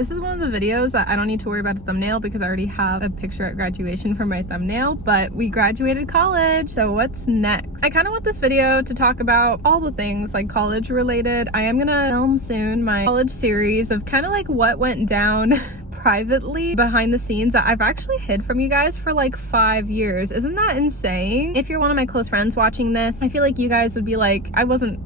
This is one of the videos that I don't need to worry about a thumbnail because I already have a picture at graduation for my thumbnail, but we graduated college, so what's next? I kind of want this video to talk about all the things like college related. I am gonna film soon my college series of kind of like what went down privately behind the scenes that I've actually hid from you guys for like 5 years. Isn't that insane? If you're one of my close friends watching this, I feel like you guys would be like, I wasn't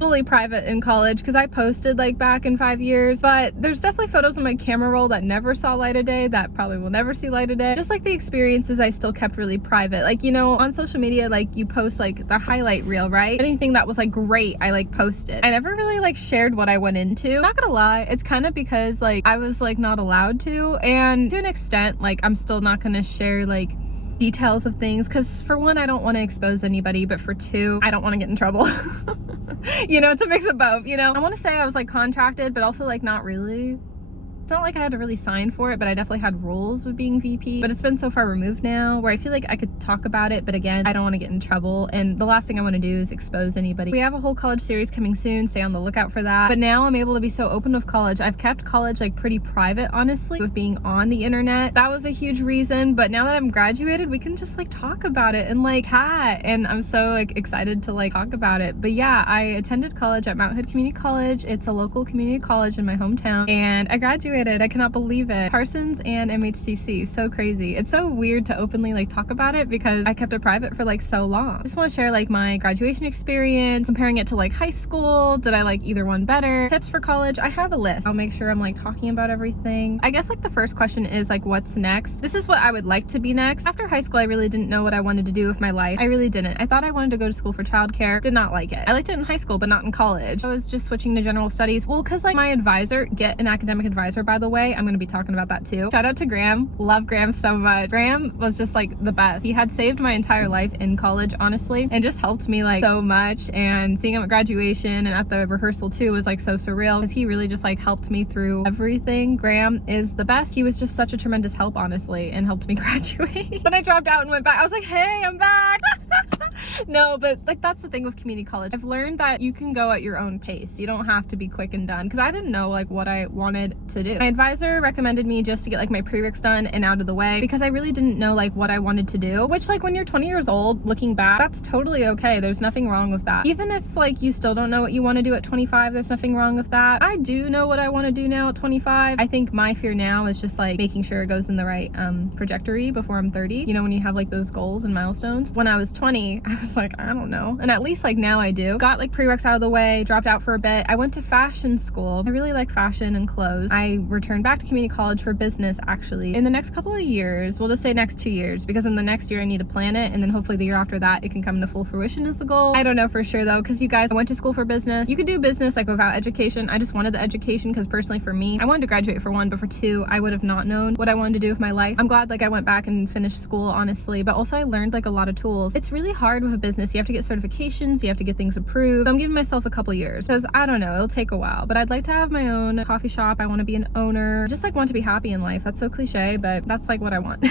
fully private in college because I posted like back in 5 years, but there's definitely photos on my camera roll that never saw light of day, that probably will never see light of day. Just like the experiences I still kept really private. Like, you know, on social media, like you post like the highlight reel, right? Anything that was like great, I like posted. I never really like shared what I went into. Not gonna lie, it's kind of because like I was like not allowed to, and to an extent like I'm still not gonna share like details of things because for one, I don't want to expose anybody, but for two, I don't want to get in trouble. You know, it's a mix of both. You know, I want to say I was like contracted, but also like not really. It's not like I had to really sign for it, but I definitely had rules with being VP. But it's been so far removed now where I feel like I could talk about it, but again, I don't want to get in trouble, and the last thing I want to do is expose anybody. We have a whole college series coming soon, stay on the lookout for that. But now I'm able to be so open with college. I've kept college like pretty private, honestly, with being on the internet. That was a huge reason, but now that I'm graduated, we can just like talk about it and like chat, and I'm so like excited to like talk about it. But yeah, I attended college at Mount Hood Community College. It's a local community college in my hometown, and I graduated. I cannot believe it. Parsons and MHCC, so crazy. It's so weird to openly like talk about it because I kept it private for like so long. I just want to share like my graduation experience, comparing it to like high school. Did I like either one better? Tips for college, I have a list. I'll make sure I'm like talking about everything. I guess like the first question is like what's next? This is what I would like to be next. After high school, I really didn't know what I wanted to do with my life. I really didn't. I thought I wanted to go to school for childcare. Did not like it. I liked it in high school, but not in college. I was just switching to general studies. Well, because like my advisor, get an academic advisor, by the way. I'm going to be talking about that too. Shout out to Graham. Love Graham so much. Graham was just like the best. He had saved my entire life in college, honestly, and just helped me like so much. And seeing him at graduation and at the rehearsal too was like so surreal because he really just like helped me through everything. Graham is the best. He was just such a tremendous help, honestly, and helped me graduate. When I dropped out and went back, I was like, hey, I'm back. No, but like that's the thing with community college. I've learned that you can go at your own pace. You don't have to be quick and done because I didn't know like what I wanted to do. My advisor recommended me just to get like my prereqs done and out of the way because I really didn't know like what I wanted to do, which like when you're 20 years old looking back, that's totally okay. There's nothing wrong with that. Even if like you still don't know what you want to do at 25, there's nothing wrong with that. I do know what I want to do now at 25. I think my fear now is just like making sure it goes in the right trajectory before I'm 30. You know, when you have like those goals and milestones. When I was 20, I was like, I don't know. And at least like now I do. Got like prereqs out of the way, dropped out for a bit. I went to fashion school. I really like fashion and clothes. I returned back to community college for business actually. In the next couple of years, we'll just say next 2 years, because in the next year I need to plan it, and then hopefully the year after that it can come to full fruition is the goal. I don't know for sure though, because you guys, I went to school for business. You could do business like without education. I just wanted the education because personally for me, I wanted to graduate for one, but for two, I would have not known what I wanted to do with my life. I'm glad like I went back and finished school, honestly, but also I learned like a lot of tools. It's really hard with a business. You have to get certifications, you have to get things approved. So I'm giving myself a couple years because I don't know, it'll take a while, but I'd like to have my own coffee shop. I want to be an owner. I just like want to be happy in life. That's so cliche, but that's like what I want.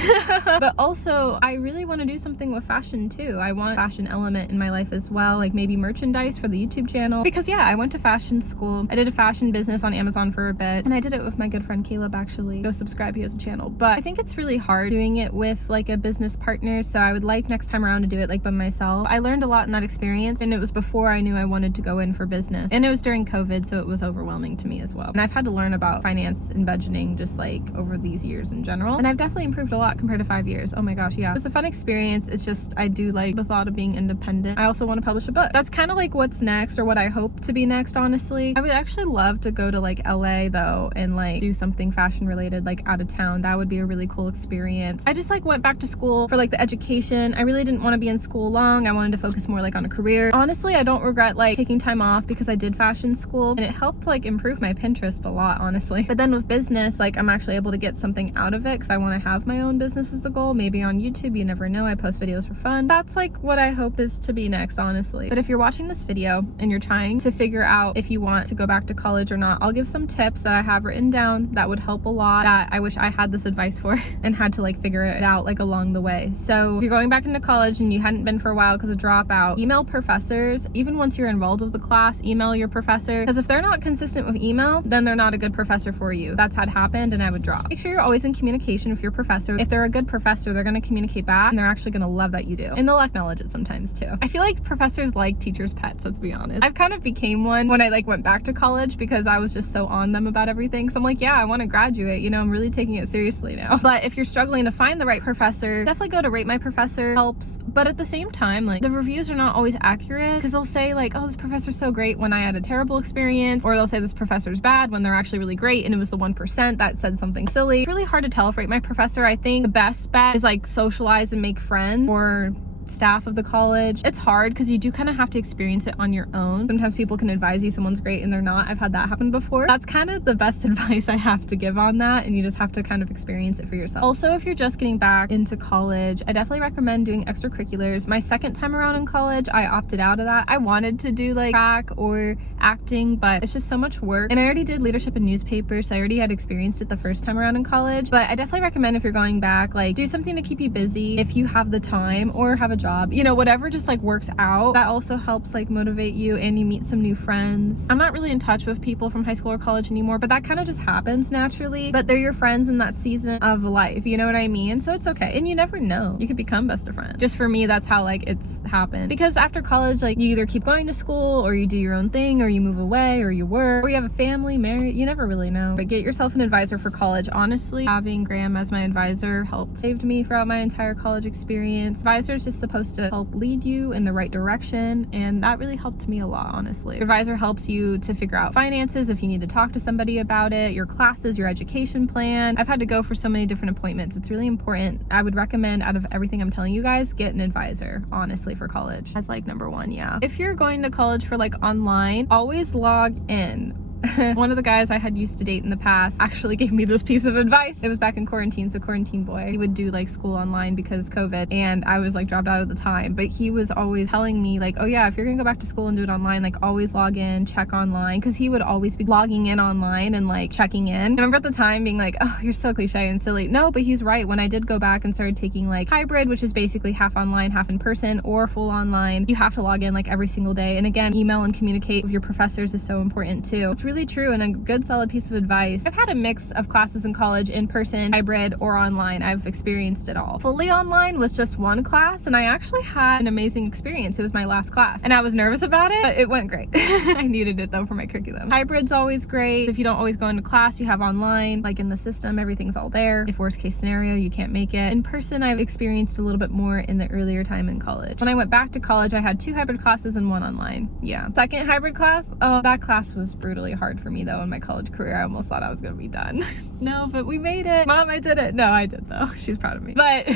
But also I really want to do something with fashion too. I want fashion element in my life as well, like maybe merchandise for the YouTube channel, because yeah, I went to fashion school. I did a fashion business on Amazon for a bit, and I did it with my good friend Caleb actually. Go subscribe, he has a channel. But I think it's really hard doing it with like a business partner, so I would like next time around to do it like by myself. I learned a lot in that experience, and it was before I knew I wanted to go in for business, and it was during COVID, so it was overwhelming to me as well. And I've had to learn about finance and budgeting just like over these years in general, and I've definitely improved a lot compared to 5 years. Oh my gosh, yeah, it was a fun experience. It's just I do like the thought of being independent. I also want to publish a book. That's kind of like what's next, or what I hope to be next, honestly. I would actually love to go to like LA though and like do something fashion related like out of town. That would be a really cool experience. I just like went back to school for like the education. I really didn't want to be in school long. I wanted to focus more like on a career. Honestly, I don't regret like taking time off because I did fashion school, and it helped like improve my Pinterest a lot, honestly. But then with business, like I'm actually able to get something out of it because I want to have my own business as a goal. Maybe on YouTube, you never know. I post videos for fun. That's like what I hope is to be next, honestly. But if you're watching this video and you're trying to figure out if you want to go back to college or not, I'll give some tips that I have written down that would help a lot, that I wish I had this advice for and had to like figure it out like along the way. So if you're going back into college and you hadn't been for a while, out because of dropout, email professors. Even once you're enrolled with the class, email your professor, because if they're not consistent with email, then they're not a good professor for you. That's had happened, and I would drop. Make sure you're always in communication with your professor. If they're a good professor, they're going to communicate back, and they're actually going to love that you do, and they'll acknowledge it sometimes too. I feel like professors like teachers' pets, let's be honest. I've kind of became one when I went back to college because I was just so on them about everything. So I'm like, yeah, I want to graduate, you know, I'm really taking it seriously now. But if you're struggling to find the right professor, definitely go to Rate My Professor. Helps. But at the same time, the reviews are not always accurate, because they'll say oh, this professor's so great when I had a terrible experience, or they'll say this professor's bad when they're actually really great and it was the 1% that said something silly. It's really hard to tell if Rate My Professor. I think the best bet is socialize and make friends, or staff of the college. It's hard because you do kind of have to experience it on your own. Sometimes people can advise you someone's great and they're not. I've had that happen before. That's kind of the best advice I have to give on that, and you just have to kind of experience it for yourself. Also, if you're just getting back into college, I definitely recommend doing extracurriculars. My second time around in college, I opted out of that. I wanted to do track or acting, but it's just so much work, and I already did leadership in newspapers, so I already had experienced it the first time around in college. But I definitely recommend, if you're going back, do something to keep you busy if you have the time, or have a job, you know, whatever just works out. That also helps motivate you, and you meet some new friends. I'm not really in touch with people from high school or college anymore, but that kind of just happens naturally. But they're your friends in that season of life, you know what I mean? So it's okay, and you never know, you could become best of friends. Just for me, that's how it's happened, because after college, you either keep going to school, or you do your own thing, or you move away, or you work, or you have a family, married, you never really know. But get yourself an advisor for college. Honestly, having Graham as my advisor saved me throughout my entire college experience. Advisor is just supposed to help lead you in the right direction, and that really helped me a lot, honestly. Your advisor helps you to figure out finances if you need to talk to somebody about it, your classes, your education plan. I've had to go for so many different appointments. It's really important. I would recommend, out of everything I'm telling you guys, get an advisor, honestly, for college. That's number one. Yeah, if you're going to college for online, always log in. One of the guys I had used to date in the past actually gave me this piece of advice. It was back in quarantine, so quarantine boy. He would do school online because COVID, and I was dropped out at the time, but he was always telling me oh yeah, if you're gonna go back to school and do it online, always log in, check online, because he would always be logging in online and checking in. I remember at the time being oh, you're so cliche and silly. No, but he's right. When I did go back and started taking hybrid, which is basically half online, half in person, or full online, you have to log in every single day. And again, email and communicate with your professors is so important too. It's really true, and a good solid piece of advice. I've had a mix of classes in college, in person, hybrid, or online. I've experienced it all. Fully online was just one class, and I actually had an amazing experience. It was my last class, and I was nervous about it, but it went great. I needed it though for my curriculum. Hybrid's always great. If you don't always go into class, you have online, in the system, everything's all there. If worst case scenario, you can't make it. In person, I've experienced a little bit more in the earlier time in college. When I went back to college, I had 2 hybrid classes and 1 online. Yeah. Second hybrid class, oh, that class was brutally hard for me though. In my college career, I almost thought I was gonna be done. No, but we made it. Mom, I did it. No, I did though. She's proud of me. But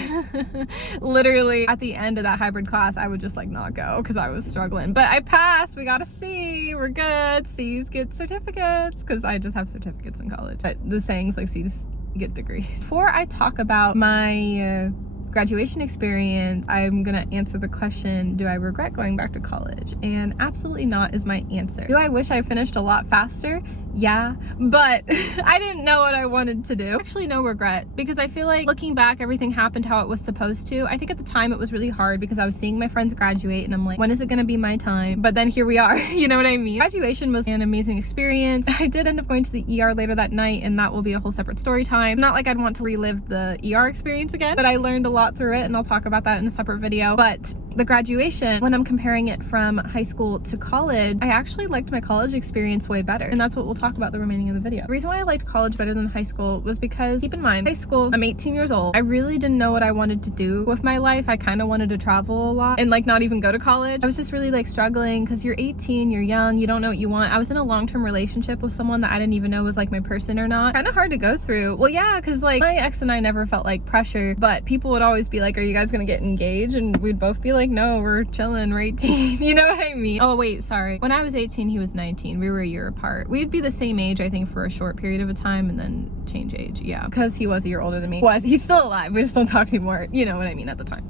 literally at the end of that hybrid class, I would just not go because I was struggling. But I passed. We got a C. We're good. C's get certificates, because I just have certificates in college. But the sayings C's get degrees. Before I talk about my graduation experience, I'm gonna answer the question, do I regret going back to college? And absolutely not is my answer. Do I wish I finished a lot faster? Yeah, but I didn't know what I wanted to do. Actually, no regret, because I feel looking back, everything happened how it was supposed to. I think at the time it was really hard because I was seeing my friends graduate, and I'm when is it gonna be my time? But then here we are, you know what I mean? Graduation was an amazing experience. I did end up going to the ER later that night, and that will be a whole separate story time. Not I'd want to relive the ER experience again, but I learned a lot through it, and I'll talk about that in a separate video. But the graduation, when I'm comparing it from high school to college, I actually liked my college experience way better, and that's what we'll talk about the remaining of the video. The reason why I liked college better than high school was because, keep in mind, high school, I'm 18 years old. I really didn't know what I wanted to do with my life. I kind of wanted to travel a lot and not even go to college. I was just really struggling, because you're 18, you're young, you don't know what you want. I was in a long-term relationship with someone that I didn't even know was my person or not. Kind of hard to go through. Well, yeah, because my ex and I never felt pressure, but people would always be are you guys gonna get engaged? And we'd both be no, we're chilling, we're 18. You know what I mean? Oh wait, sorry. When I was 18, he was 19. We were a year apart. We'd be the same age, I think, for a short period of a time, and then change age. Yeah, because he was a year older than me. He's still alive, we just don't talk anymore. You know what I mean, at the time.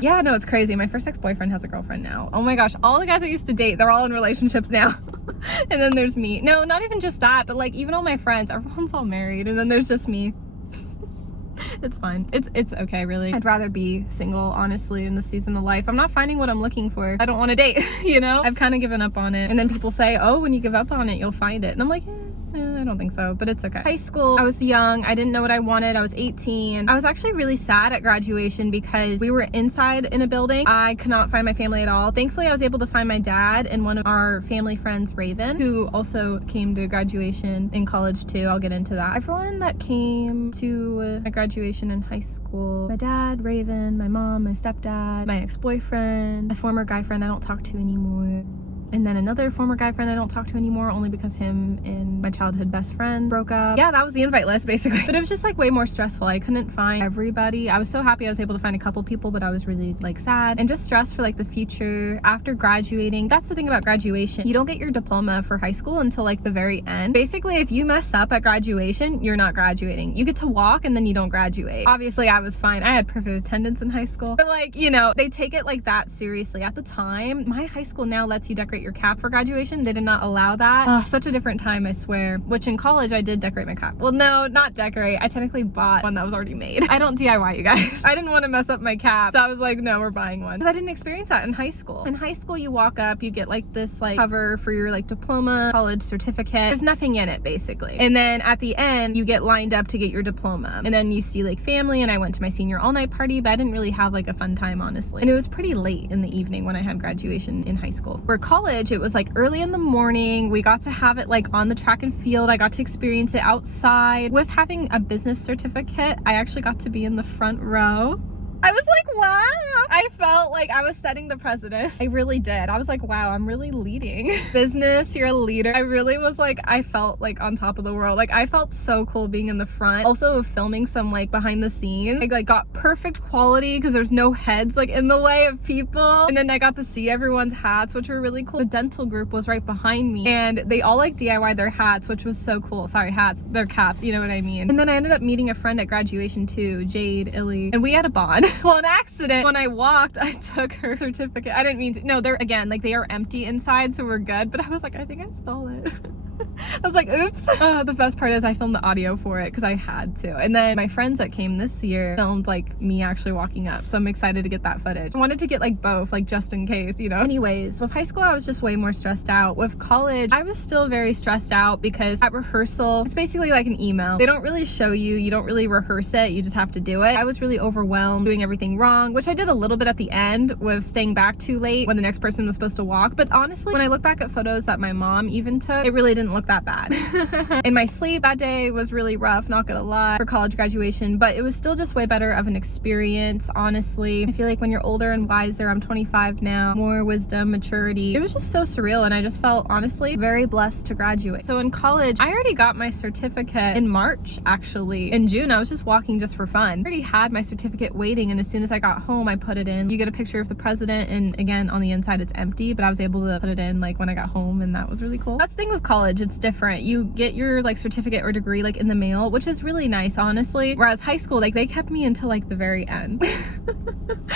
Yeah, no, it's crazy. My first ex-boyfriend has a girlfriend now. Oh my gosh, all the guys I used to date, they're all in relationships now. And then there's me. No, not even just that, but even all my friends, everyone's all married, and then there's just me. It's fine. It's okay, really. I'd rather be single, honestly, in this season of life. I'm not finding what I'm looking for. I don't want to date, you know? I've kind of given up on it. And then people say, oh, when you give up on it, you'll find it. And I'm like, I don't think so, but it's okay. High school, I was young. I didn't know what I wanted. I was 18. I was actually really sad at graduation because we were inside in a building. I could not find my family at all. Thankfully, I was able to find my dad and one of our family friends, Raven, who also came to graduation in college too. I'll get into that. Everyone that came to my graduation in high school, my dad, Raven, my mom, my stepdad, my ex-boyfriend, a former guy friend I don't talk to anymore, and then another former guy friend I don't talk to anymore, only because him and my childhood best friend broke up. Yeah, that was the invite list basically. But it was just like way more stressful. I couldn't find everybody. I was so happy I was able to find a couple people, but I was really like sad and just stressed for like the future after graduating. That's the thing about graduation. You don't get your diploma for high school until like the very end. Basically, if you mess up at graduation, you're not graduating. You get to walk and then you don't graduate. Obviously, I was fine. I had perfect attendance in high school. But like, you know, they take it like that seriously. At the time, my high school now lets you decorate your cap for graduation. They did not allow that. Such a different time, I swear. Which in college I did decorate my cap. Well, no, not decorate. I technically bought one that was already made. I don't DIY, you guys. I didn't want to mess up my cap, so I was like, no, we're buying one. Because I didn't experience that in high school. In high school, you walk up, you get like this like cover for your like diploma, college certificate. There's nothing in it basically. And then at the end, you get lined up to get your diploma. And then you see like family, and I went to my senior all-night party, but I didn't really have like a fun time, honestly. And it was pretty late in the evening when I had graduation in high school. For college, it was like early in the morning. We got to have it like on the track and field. I got to experience it outside. With having a business certificate, I actually got to be in the front row. I was like, wow. I felt like I was setting the precedent. I really did. I was like, wow, I'm really leading. Business, you're a leader. I really was like, I felt like on top of the world. Like I felt so cool being in the front. Also filming some like behind the scenes. I like got perfect quality because there's no heads like in the way of people. And then I got to see everyone's hats, which were really cool. The dental group was right behind me and they all like DIY their hats, which was so cool. Sorry, hats, they're caps, you know what I mean? And then I ended up meeting a friend at graduation too, Jade, Illy, and we had a bond. Well, an accident. When I walked, I took her certificate. I didn't mean to. No, they're again, like they are empty inside, so we're good. But I was like, I think I stole it. I was like, oops. The best part is I filmed the audio for it because I had to. And then my friends that came this year filmed like me actually walking up. So I'm excited to get that footage. I wanted to get like both, like just in case, you know? Anyways, with high school, I was just way more stressed out. With college, I was still very stressed out because at rehearsal, it's basically like an email. They don't really show you. You don't really rehearse it. You just have to do it. I was really overwhelmed, doing everything wrong, which I did a little bit at the end with staying back too late when the next person was supposed to walk. But honestly, when I look back at photos that my mom even took, it really didn't look that bad. And my sleep that day was really rough, not gonna lie, for college graduation, but it was still just way better of an experience, honestly. I feel like when you're older and wiser, I'm 25 now, more wisdom, maturity. It was just so surreal, and I just felt, honestly, very blessed to graduate. So in college, I already got my certificate in March, actually. In June, I was just walking just for fun. I already had my certificate waiting, and as soon as I got home, I put it in. You get a picture of the president, and again, on the inside, it's empty, but I was able to put it in like when I got home, and that was really cool. That's the thing with college, it's different. You get your like certificate or degree like in the mail, which is really nice, honestly. Whereas high school, like they kept me until like the very end.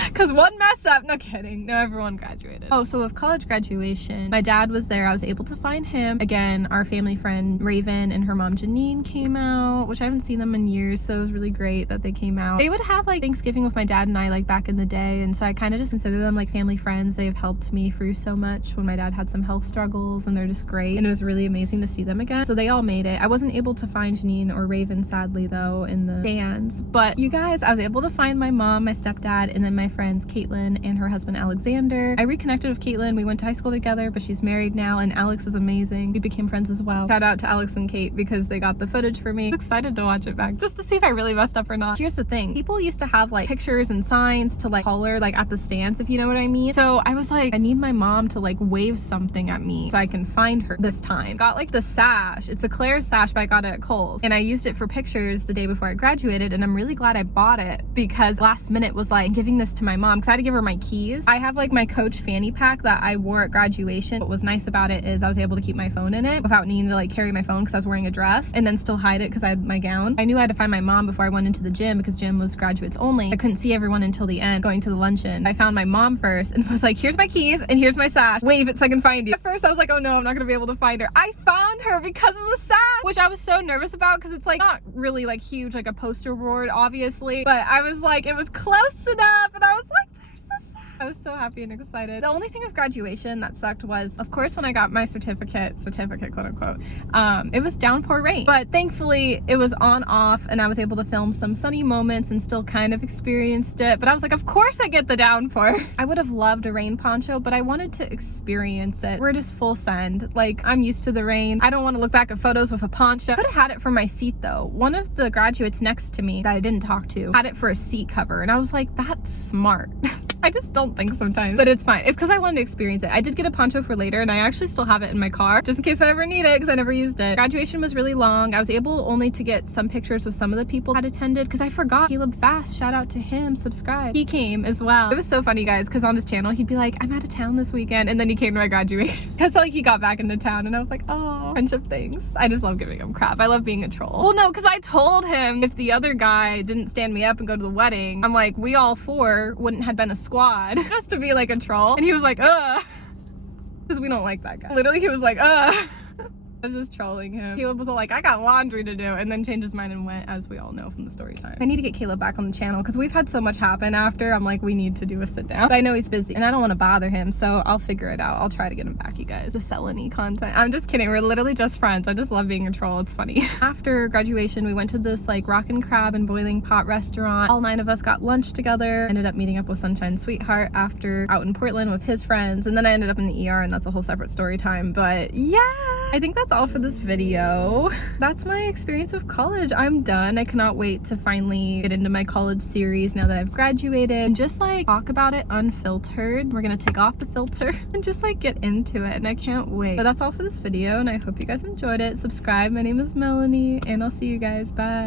Because one mess up, no kidding. No, everyone graduated. Oh, so with college graduation, my dad was there. I was able to find him. Again, our family friend Raven and her mom Janine came out, which I haven't seen them in years, so it was really great that they came out. They would have like Thanksgiving with my dad and I like back in the day, and so I kind of just consider them like family friends. They have helped me through so much when my dad had some health struggles, and they're just great, and it was really amazing to see them again. So they all made it. I wasn't able to find Janine or Raven, sadly, though, in the stands, but you guys, I was able to find my mom, my stepdad, and then my friends Caitlin and her husband Alexander. I reconnected with Caitlin. We went to high school together, but she's married now, and Alex is amazing. We became friends as well. Shout out to Alex and Kate because they got the footage for me. I'm excited to watch it back just to see if I really messed up or not. Here's the thing, people used to have like pictures and signs to like holler like at the stands, if you know what I mean. So I was like, I need my mom to like wave something at me so I can find her this time. Got like the sash. It's a Claire sash, but I got it at Kohl's, and I used it for pictures the day before I graduated, and I'm really glad I bought it because last minute was like giving this to my mom because I had to give her my keys. I have like my Coach fanny pack that I wore at graduation. What was nice about it is I was able to keep my phone in it without needing to like carry my phone because I was wearing a dress, and then still hide it because I had my gown. I knew I had to find my mom before I went into the gym because gym was graduates only. I couldn't see everyone until the end going to the luncheon. I found my mom first and was like, here's my keys and here's my sash. Wave it so I can find you. At first I was like, oh no, I'm not gonna be able to find her. I found around her because of the sash, which I was so nervous about because it's like not really like huge, like a poster board, obviously, but I was like, it was close enough, and I was like, I was so happy and excited. The only thing of graduation that sucked was, of course, when I got my certificate, quote unquote, it was downpour rain. But thankfully, it was on off, and I was able to film some sunny moments and still kind of experienced it. But I was like, of course I get the downpour. I would have loved a rain poncho, but I wanted to experience it. We're just full send. Like, I'm used to the rain. I don't want to look back at photos with a poncho. Could have had it for my seat though. One of the graduates next to me that I didn't talk to had it for a seat cover, and I was like, that's smart. I just don't think sometimes, but it's fine. It's because I wanted to experience it. I did get a poncho for later, and I actually still have it in my car just in case I ever need it because I never used it. Graduation was really long. I was able only to get some pictures with some of the people that attended because I forgot Caleb Fast, shout out to him, subscribe. He came as well. It was so funny, guys, because on his channel he'd be like, I'm out of town this weekend, and then he came to my graduation because like he got back into town, and I was like, oh, friendship things. I just love giving him crap. I love being a troll. Well, no, because I told him if the other guy didn't stand me up and go to the wedding, I'm like, we all four wouldn't have been a squad just to be like a troll. And he was like, because we don't like that guy. Literally, he was like, I was just trolling him. Caleb was all like, I got laundry to do, and then changed his mind and went, as we all know from the story time. I need to get Caleb back on the channel because we've had so much happen after. I'm like, we need to do a sit down. But I know he's busy and I don't want to bother him, so I'll figure it out. I'll try to get him back, you guys, to sell any content. I'm just kidding. We're literally just friends. I just love being a troll. It's funny. After graduation, we went to this like Rockin' Crab and Boiling Pot restaurant. All 9 of us got lunch together. Ended up meeting up with Sunshine Sweetheart after out in Portland with his friends, and then I ended up in the ER, and that's a whole separate story time. But yeah, I think that's all for this video. That's my experience with college. I'm done. I cannot wait to finally get into my college series now that I've graduated and just like talk about it unfiltered. We're gonna take off the filter and just like get into it, and I can't wait. But that's all for this video, and I hope you guys enjoyed it. Subscribe. My name is Melanie, and I'll see you guys. Bye.